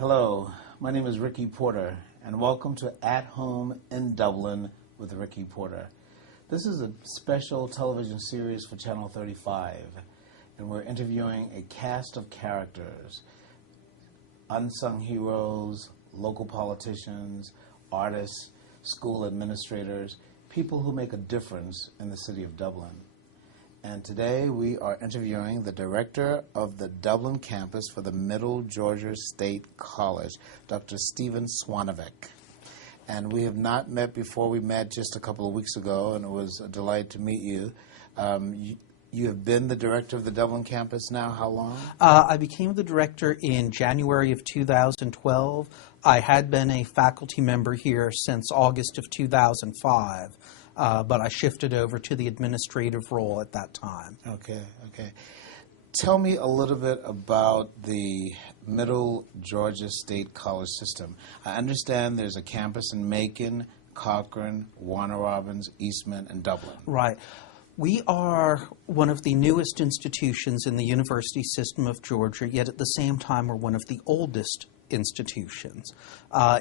Hello, my name is Ricky Porter, and welcome to At Home in Dublin with Ricky Porter. This is a special television series for Channel 35, and we're interviewing a cast of characters, unsung heroes, local politicians, artists, school administrators, people who make a difference in the city of Dublin. And today we are interviewing the director of the Dublin campus for the Middle Georgia State College, Dr. Svonavec. And we have not met before. We met just a couple of weeks ago, and it was a delight to meet you. You have been the director of the Dublin campus now how long? I became the director in January of 2012. I had been a faculty member here since August of 2005. But I shifted over to the administrative role at that time. Okay. Tell me a little bit about the Middle Georgia State College system. I understand there's a campus in Macon, Cochrane, Warner Robins, Eastman, and Dublin. Right. We are one of the newest institutions in the university system of Georgia, yet at the same time we're one of the oldest institutions.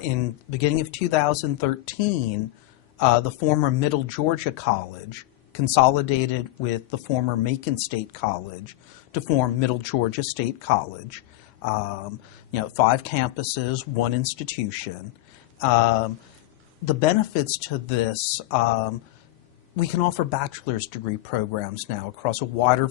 In the beginning of 2013, the former Middle Georgia College consolidated with the former Macon State College to form Middle Georgia State College. 5 campuses, 1 institution. The benefits to this, we can offer bachelor's degree programs now across a wider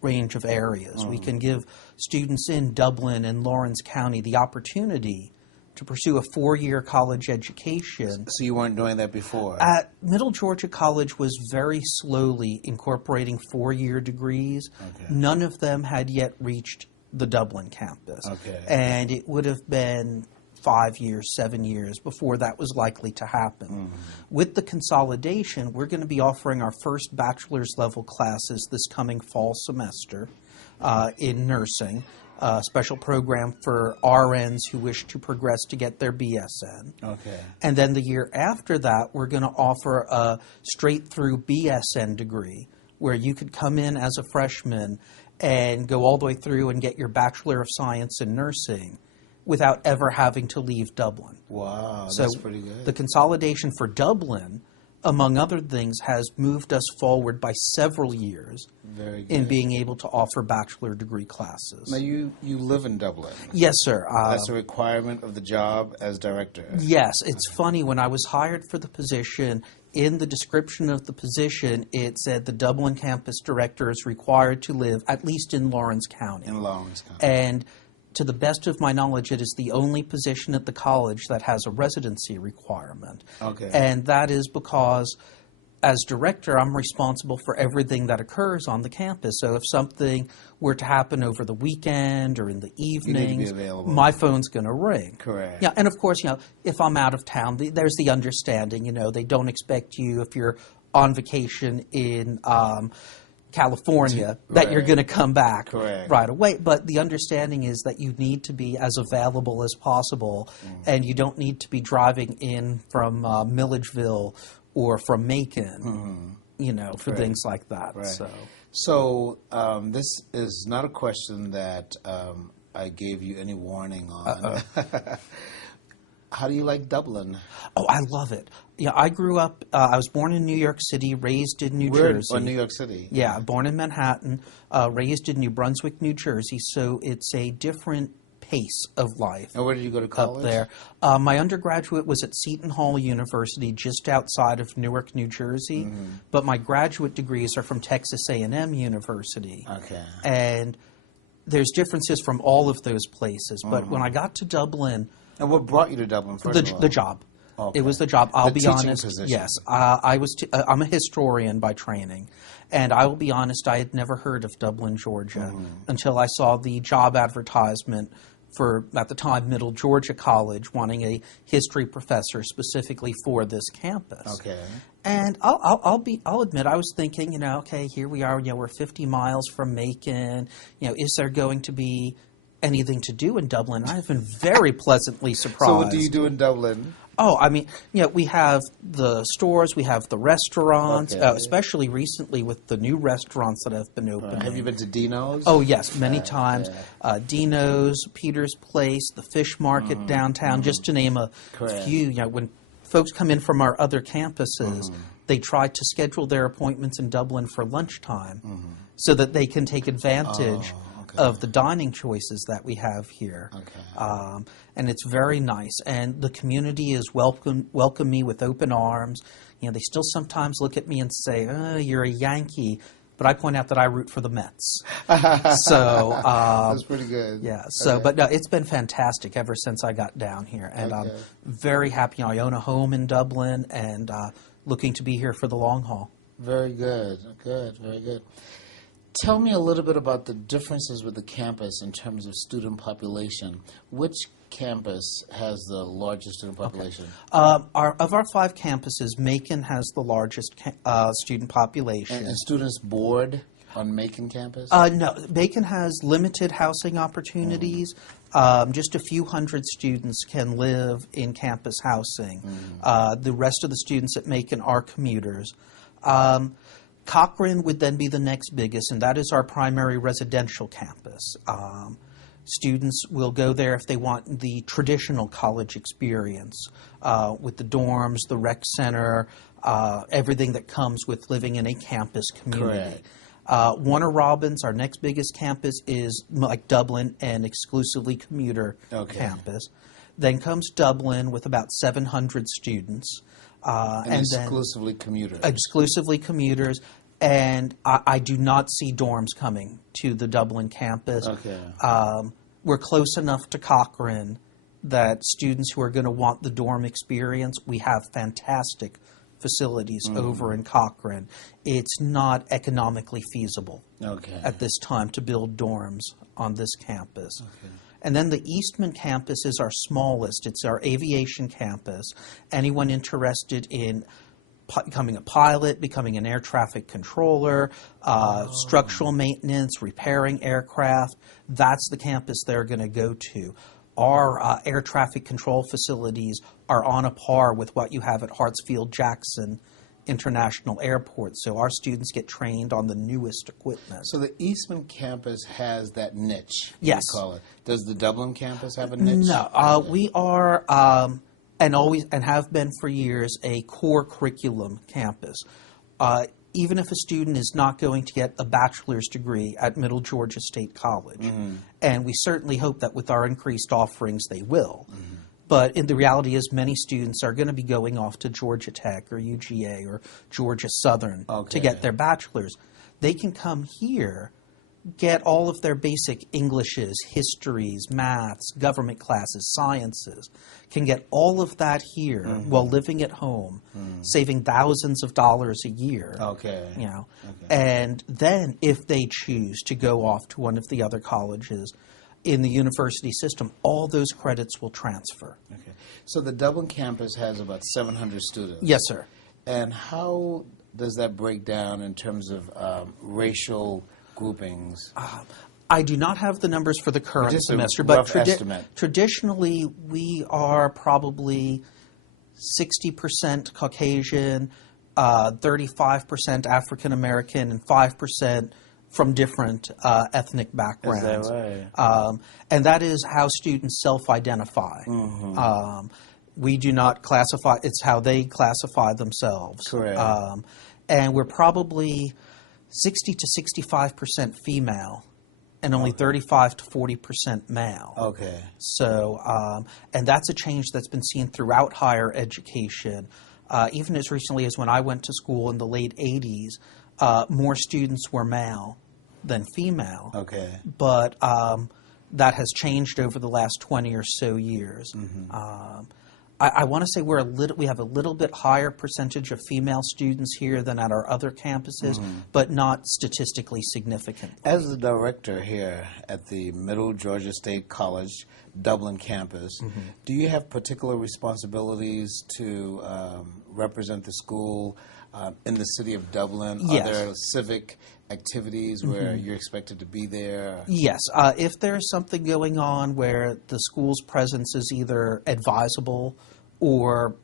range of areas. We can give students in Dublin and Lawrence County the opportunity to pursue a 4-year college education. So you weren't doing that before? At Middle Georgia College was very slowly incorporating 4-year degrees. Okay. None of them had yet reached the Dublin campus. Okay. And it would have been 5 years, 7 years before that was likely to happen. Mm-hmm. With the consolidation, we're going to be offering our first bachelor's level classes this coming fall semester in nursing. A special program for RNs who wish to progress to get their BSN. Okay. And then the year after that, we're going to offer a straight-through BSN degree where you could come in as a freshman and go all the way through and get your Bachelor of Science in Nursing without ever having to leave Dublin. Wow, so that's pretty good. The consolidation for Dublin, among other things, has moved us forward by several years in being able to offer bachelor degree classes. Now, you live in Dublin. Yes, sir. That's a requirement of the job as director. Yes. It's funny, when I was hired for the position, in the description of the position, it said the Dublin campus director is required to live at least in Lawrence County. In Lawrence County. And to the best of my knowledge, it is the only position at the college that has a residency requirement. Okay. And that is because, as director, I'm responsible for everything that occurs on the campus. So if something were to happen over the weekend or in the evenings, my phone's going to ring. Correct. Yeah, and of course, if I'm out of town, there's the understanding, they don't expect you, if you're on vacation in California, that you're going to come back right away. But the understanding is that you need to be as available as possible, and you don't need to be driving in from Milledgeville or from Macon, for things like that. Right. So this is not a question that I gave you any warning on. How do you like Dublin? Oh, I love it. Yeah, I grew up, I was born in New York City, raised in New Jersey. New York City? Yeah, born in Manhattan, raised in New Brunswick, New Jersey, so it's a different pace of life. And where did you go to college? Up there. My undergraduate was at Seton Hall University, just outside of Newark, New Jersey, but my graduate degrees are from Texas A&M University. Okay. And there's differences from all of those places, but when I got to Dublin... And what brought you to Dublin, first of all? The job. Okay. It was the job. I'll be honest. Position. Yes, I'm a historian by training, and I will be honest. I had never heard of Dublin, Georgia, until I saw the job advertisement for, at the time, Middle Georgia College wanting a history professor specifically for this campus. Okay. And I'll admit, I was thinking, okay, here we are. We're 50 miles from Macon. Is there going to be anything to do in Dublin. I've been very pleasantly surprised. So what do you do in Dublin? Oh, I mean, we have the stores, we have the restaurants, Okay. especially recently with the new restaurants that have been opening. Have you been to Dino's? Oh, yes, many times. Dino's, Peter's Place, the fish market downtown, just to name a few. When folks come in from our other campuses, they try to schedule their appointments in Dublin for lunchtime so that they can take advantage of the dining choices that we have here. And it's very nice. And the community is welcome me with open arms. They still sometimes look at me and say, "Oh, you're a Yankee." But I point out that I root for the Mets. So that's pretty good. Yeah. So, but no, it's been fantastic ever since I got down here, and I'm very happy. I own a home in Dublin, and looking to be here for the long haul. Very good. Good. Very good. Tell me a little bit about the differences with the campus in terms of student population. Which campus has the largest student population? Of our 5 campuses, Macon has the largest student population. And students board on Macon campus? No, Macon has limited housing opportunities. Just a few hundred students can live in campus housing. The rest of the students at Macon are commuters. Cochrane would then be the next biggest, and that is our primary residential campus. Students will go there if they want the traditional college experience with the dorms, the rec center, everything that comes with living in a campus community. Warner Robins, our next biggest campus, is like Dublin, an exclusively commuter campus. Then comes Dublin with about 700 students. And exclusively commuters. Exclusively commuters. And I do not see dorms coming to the Dublin campus. We're close enough to Cochrane that students who are going to want the dorm experience, we have fantastic facilities over in Cochrane. It's not economically feasible at this time to build dorms on this campus. And then the Eastman campus is our smallest. It's our aviation campus. Anyone interested in becoming a pilot, becoming an air traffic controller, structural maintenance, repairing aircraft, that's the campus they're going to go to. Our air traffic control facilities are on a par with what you have at Hartsfield-Jackson International Airport. So our students get trained on the newest equipment. So the Eastman campus has that niche, yes. You call it. Does the Dublin campus have a niche? No. We are, and have been for years, a core curriculum campus. Even if a student is not going to get a bachelor's degree at Middle Georgia State College, and we certainly hope that with our increased offerings they will, but the reality is many students are going to be going off to Georgia Tech or UGA or Georgia Southern to get their bachelor's. They can come here, get all of their basic Englishes, histories, maths, government classes, sciences, can get all of that here while living at home, saving thousands of dollars a year. And then if they choose to go off to one of the other colleges in the university system, all those credits will transfer. So the Dublin campus has about 700 students. Yes, sir. And how does that break down in terms of racial groupings? I do not have the numbers for the current just semester, a but estimate. Traditionally we are probably 60% Caucasian, 35% African American, and 5% from different ethnic backgrounds. Is that right? And that is how students self-identify. We do not classify, it's how they classify themselves. Correct. And we're probably 60 to 65% female and only 35 to 40% male. So, and that's a change that's been seen throughout higher education. Even as recently as when I went to school in the late 80s, more students were male than female. But that has changed over the last 20 or so years. I want to say we have a little bit higher percentage of female students here than at our other campuses, but not statistically significant. As the director here at the Middle Georgia State College Dublin campus, do you have particular responsibilities to represent the school in the city of Dublin? Yes. Are there civic activities where you're expected to be there? Yes. If there's something going on where the school's presence is either advisable or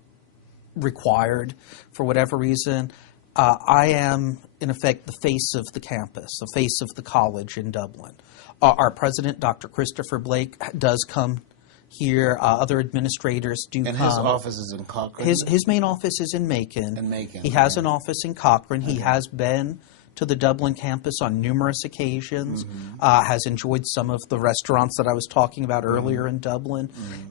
required for whatever reason, I am, in effect, the face of the campus, the face of the college in Dublin. Our president, Dr. Christopher Blake, does come here. Other administrators do come. And his office is in Cochrane? His main office is in Macon. In Macon. He has an office in Cochrane. He has been to the Dublin campus on numerous occasions, has enjoyed some of the restaurants that I was talking about earlier in Dublin.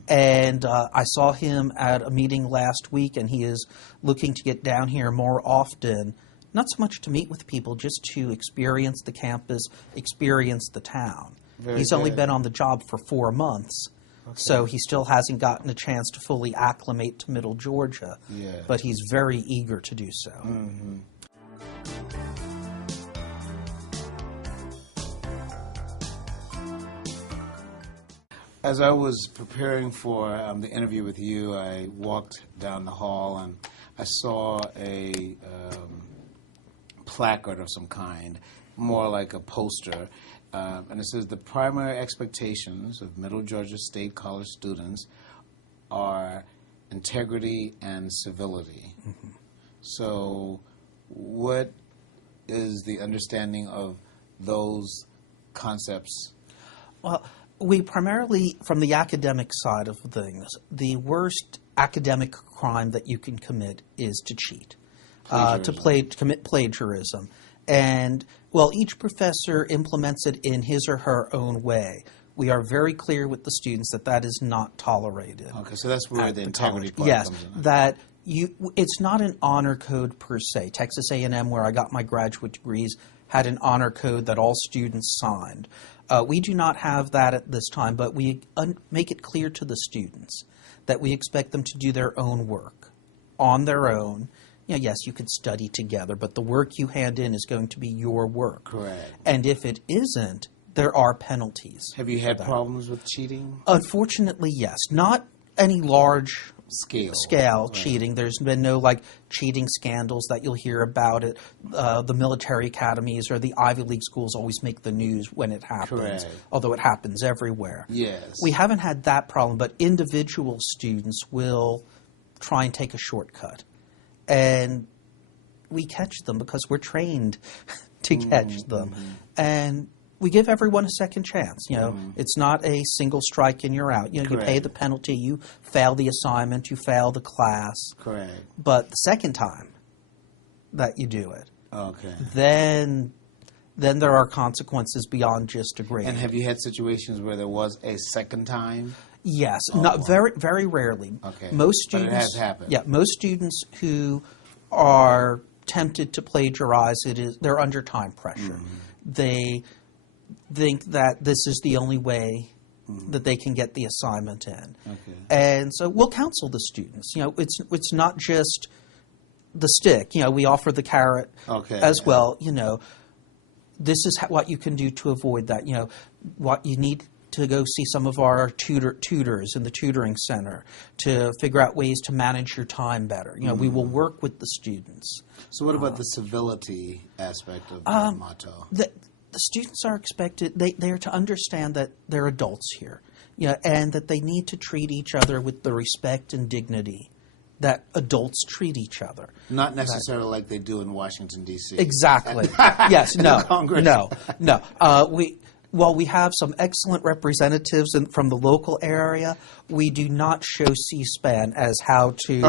And I saw him at a meeting last week, and he is looking to get down here more often, not so much to meet with people, just to experience the campus, experience the town. He's only been on the job for 4 months. So he still hasn't gotten a chance to fully acclimate to Middle Georgia, but he's very eager to do so. As I was preparing for the interview with you, I walked down the hall and I saw a placard of some kind, more like a poster, and it says, "The primary expectations of Middle Georgia State College students are integrity and civility." So what is the understanding of those concepts? Well, we primarily, from the academic side of things, the worst academic crime that you can commit is to cheat, to commit plagiarism. And, well, each professor implements it in his or her own way. We are very clear with the students that that is not tolerated. Okay, so that's where the integrity part comes in. That it's not an honor code per se. Texas A&M, where I got my graduate degrees, had an honor code that all students signed. We do not have that at this time, but we make it clear to the students that we expect them to do their own work on their own. You know, yes, you could study together, but the work you hand in is going to be your work. Correct. And if it isn't, there are penalties. Have you had problems with cheating? Unfortunately, yes. Not any large scale cheating. There's been no cheating scandals that you'll hear about it. The military academies or the Ivy League schools always make the news when it happens, although it happens everywhere. Yes. We haven't had that problem, but individual students will try and take a shortcut. And we catch them because we're trained to catch them. And we give everyone a second chance. You know, it's not a single strike and you're out. You know, you pay the penalty, you fail the assignment, you fail the class. Correct. But the second time that you do it, then there are consequences beyond just a grade. And have you had situations where there was a second time? Yes, not very, very rarely. Okay. Most students, but it has happened. Yeah, most students who are tempted to plagiarize, they're under time pressure. They think that this is the only way that they can get the assignment in. And so we'll counsel the students. You know, it's not just the stick. You know, we offer the carrot as well. You know, this is what you can do to avoid that. You know, what you need to go see some of our tutors in the tutoring center to figure out ways to manage your time better. You know, we will work with the students. So what about the civility aspect of the motto? The students are expected, they are to understand that they're adults here, you know, and that they need to treat each other with the respect and dignity that adults treat each other. Not necessarily like they do in Washington, D.C. Exactly. Yes, no, Congress. no. While we have some excellent representatives from the local area, we do not show C-SPAN as how to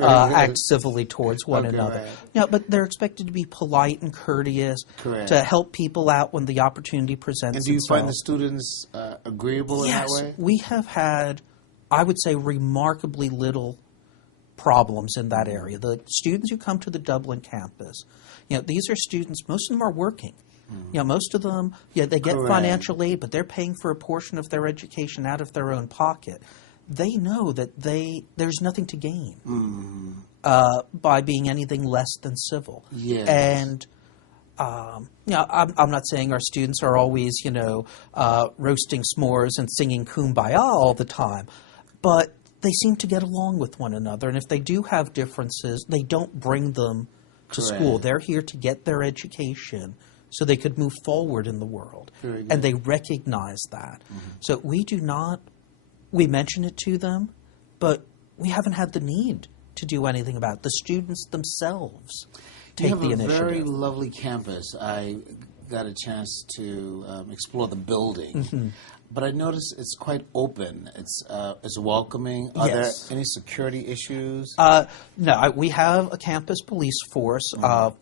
act civilly towards one another. You know, but they're expected to be polite and courteous, to help people out when the opportunity presents itself. And do you find the students agreeable in that way? Yes, we have had, I would say, remarkably little problems in that area. The students who come to the Dublin campus, you know, these are students, most of them are working. You know, most of them, they get financial aid, but they're paying for a portion of their education out of their own pocket. They know that there's nothing to gain by being anything less than civil. And you know, I'm not saying our students are always, you know, roasting s'mores and singing Kumbaya all the time, but they seem to get along with one another. And if they do have differences, they don't bring them to school. They're here to get their education, so they could move forward in the world. Very good. And they recognize that. So we mention it to them, but we haven't had the need to do anything about it. The students themselves take the initiative. You have a very lovely campus. I got a chance to explore the building. But I noticed it's quite open. It's welcoming. Are there any security issues? No, we have a campus police force,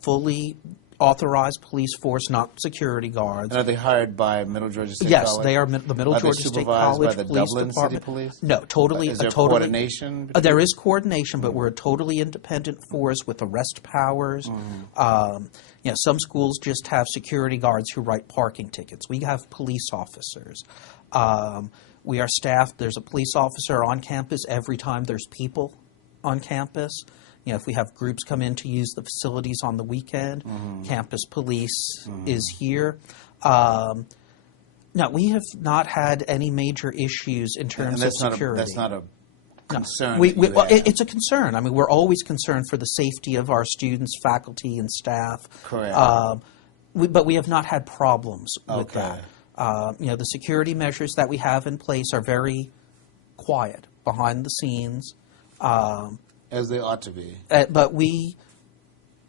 fully authorized police force, not security guards. And are they hired by Middle Georgia State Yes, College? they are the Middle Are Georgia they State supervised College by the Police Dublin Department. City Police? No, totally. Is there coordination? There is coordination, but we're a totally independent force with arrest powers. Some schools just have security guards who write parking tickets. We have police officers. We are staffed. There's a police officer on campus every time there's people on campus. If we have groups come in to use the facilities on the weekend, campus police is here. No, we have not had any major issues in terms of security. That's not a concern. It's a concern. I mean, we're always concerned for the safety of our students, faculty, and staff. Correct. But we have not had problems with that. The security measures that we have in place are very quiet, behind the scenes. As they ought to be. But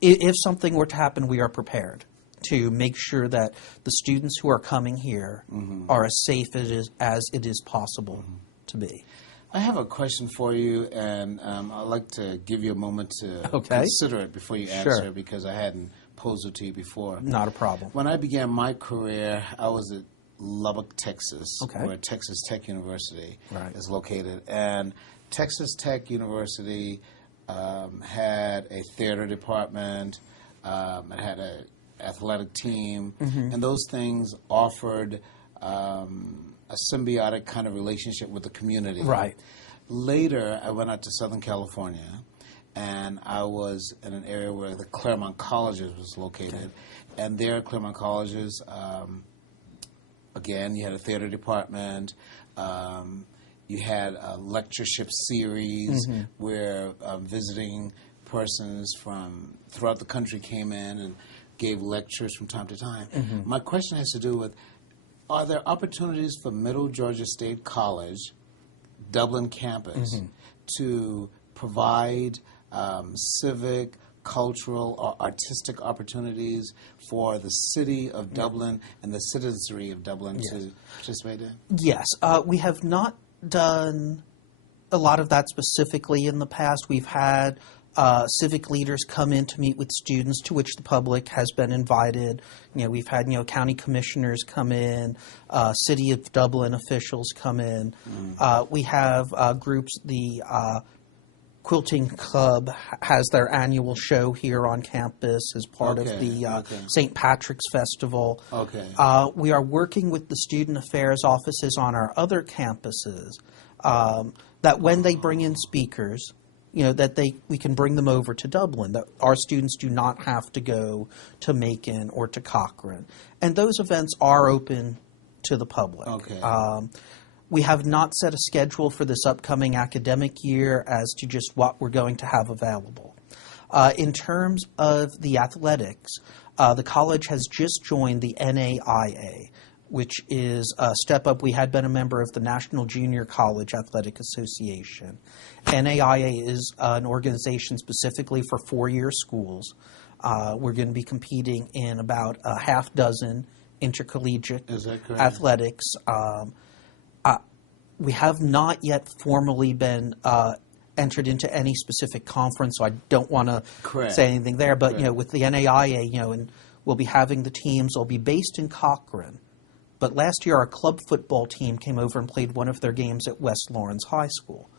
if something were to happen, we are prepared to make sure that the students who are coming here are as safe as it is possible to be. I have a question for you, and I'd like to give you a moment to consider it before you answer, because I hadn't posed it to you before. Not a problem. When I began my career, I was at Lubbock, Texas, where Texas Tech University is located. And Texas Tech University had a theater department, it had an athletic team, and those things offered a symbiotic kind of relationship with the community. Right. Later, I went out to Southern California, and I was in an area where the Claremont Colleges was located. And there at Claremont Colleges, again, you had a theater department. You had a lectureship series where visiting persons from throughout the country came in and gave lectures from time to time. My question has to do with, are there opportunities for Middle Georgia State College, Dublin campus, to provide civic, cultural, or artistic opportunities for the city of Dublin and the citizenry of Dublin to participate in? Yes. We have not done a lot of that specifically in the past. We've had civic leaders come in to meet with students, to which the public has been invited. We've had county commissioners come in, City of Dublin officials come in. We have groups. The Quilting Club has their annual show here on campus as part of the St. Patrick's Festival. We are working with the student affairs offices on our other campuses that when they bring in speakers, that we can bring them over to Dublin, that our students do not have to go to Macon or to Cochrane. And those events are open to the public. We have not set a schedule for this upcoming academic year as to just what we're going to have available. In terms of the athletics, the college has just joined the NAIA, which is a step up. We had been a member of the National Junior College Athletic Association. NAIA is an organization specifically for four-year schools. We're going to be competing in about a half dozen intercollegiate athletics. We have not yet formally been entered into any specific conference, so I don't want to say anything there. But with the NAIA, and we'll be having the teams. They'll be based in Cochrane. But last year, our club football team came over and played one of their games at West Lawrence High School.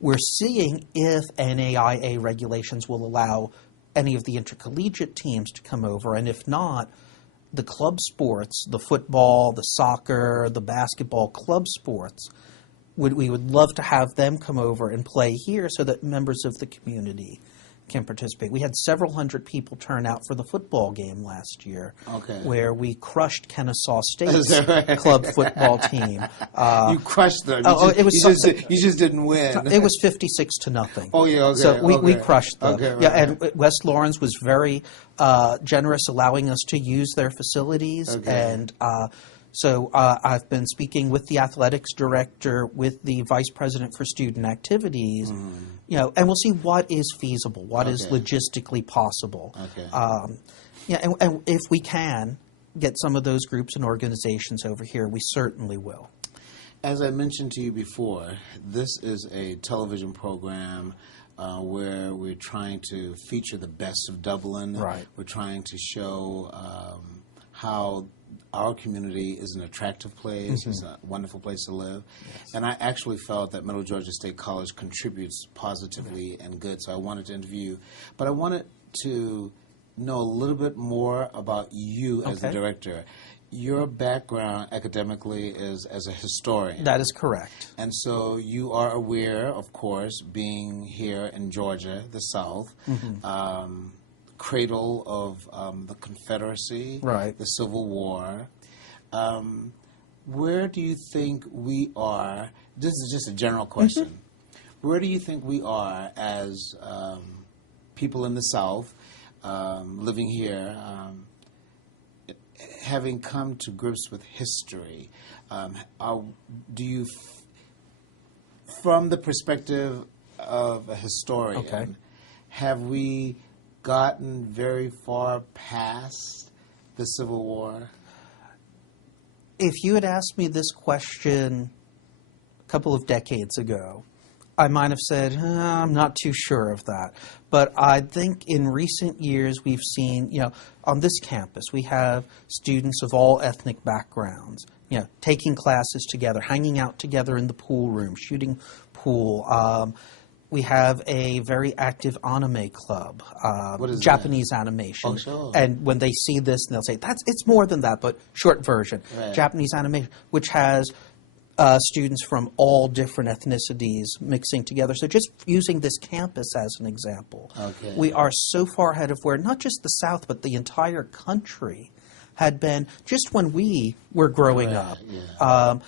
We're seeing if NAIA regulations will allow any of the intercollegiate teams to come over, and if not, the club sports, the football, the soccer, the basketball club sports, we would love to have them come over and play here so that members of the community can participate. We had several hundred people turn out for the football game last year, where we crushed Kennesaw State's club football team. You crushed them. You just didn't win. It was 56-0. Oh yeah, okay. So we crushed them. Okay, right. Yeah, and West Lawrence was very generous, allowing us to use their facilities. And so I've been speaking with the athletics director, with the vice president for student activities, and we'll see what is feasible, what is logistically possible. And if we can get some of those groups and organizations over here, we certainly will. As I mentioned to you before, this is a television program where we're trying to feature the best of Dublin. Right. We're trying to show how our community is an attractive place, it's a wonderful place to live. Yes. And I actually felt that Middle Georgia State College contributes positively and good, so I wanted to interview you. But I wanted to know a little bit more about you as the director. Your background academically is as a historian. That is correct. And so you are aware, of course, being here in Georgia, the South, cradle of the Confederacy, the Civil War. Where do you think we are? This is just a general question. Where do you think we are as people in the South living here, having come to grips with history? Do you, from the perspective of a historian, have we gotten very far past the Civil War? If you had asked me this question a couple of decades ago, I might have said, I'm not too sure of that. But I think in recent years we've seen, on this campus, we have students of all ethnic backgrounds, taking classes together, hanging out together in the pool room, shooting pool. We have a very active anime club, Japanese animation. Oh, sure. And when they see this, they'll say, it's more than that, but short version. Right. Japanese animation, which has students from all different ethnicities mixing together. So just using this campus as an example, we are so far ahead of where not just the South, but the entire country had been just when we were growing up. Yeah.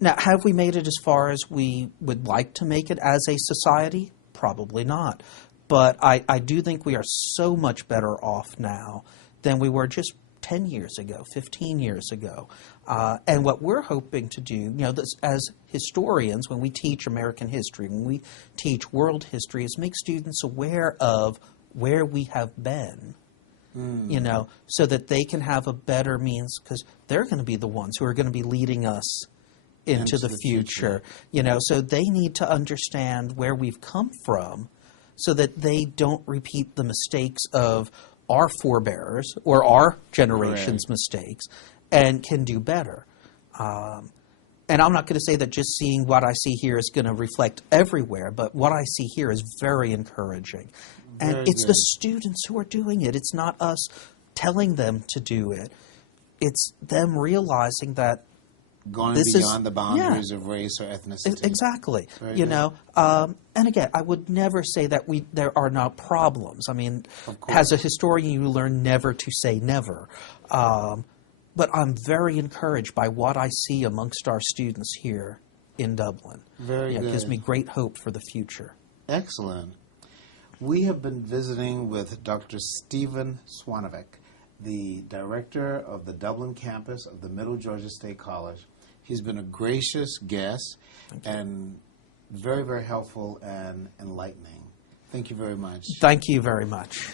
Now, have we made it as far as we would like to make it as a society? Probably not. But I do think we are so much better off now than we were just 10 years ago, 15 years ago. And what we're hoping to do, as historians, when we teach American history, when we teach world history, is make students aware of where we have been. So that they can have a better means, because they're going to be the ones who are going to be leading us into the future. So they need to understand where we've come from so that they don't repeat the mistakes of our forebears or our generation's mistakes and can do better. And I'm not going to say that just seeing what I see here is going to reflect everywhere, but what I see here is very encouraging. And it's the students who are doing it. It's not us telling them to do it. It's them realizing that going beyond the boundaries of race or ethnicity. Exactly. And again, I would never say that there are not problems. I mean, as a historian, you learn never to say never. But I'm very encouraged by what I see amongst our students here in Dublin. Very good. It gives me great hope for the future. Excellent. We have been visiting with Dr. Stephen Svonavec, the director of the Dublin campus of the Middle Georgia State College. He's been a gracious guest and very, very helpful and enlightening. Thank you very much. Thank you very much.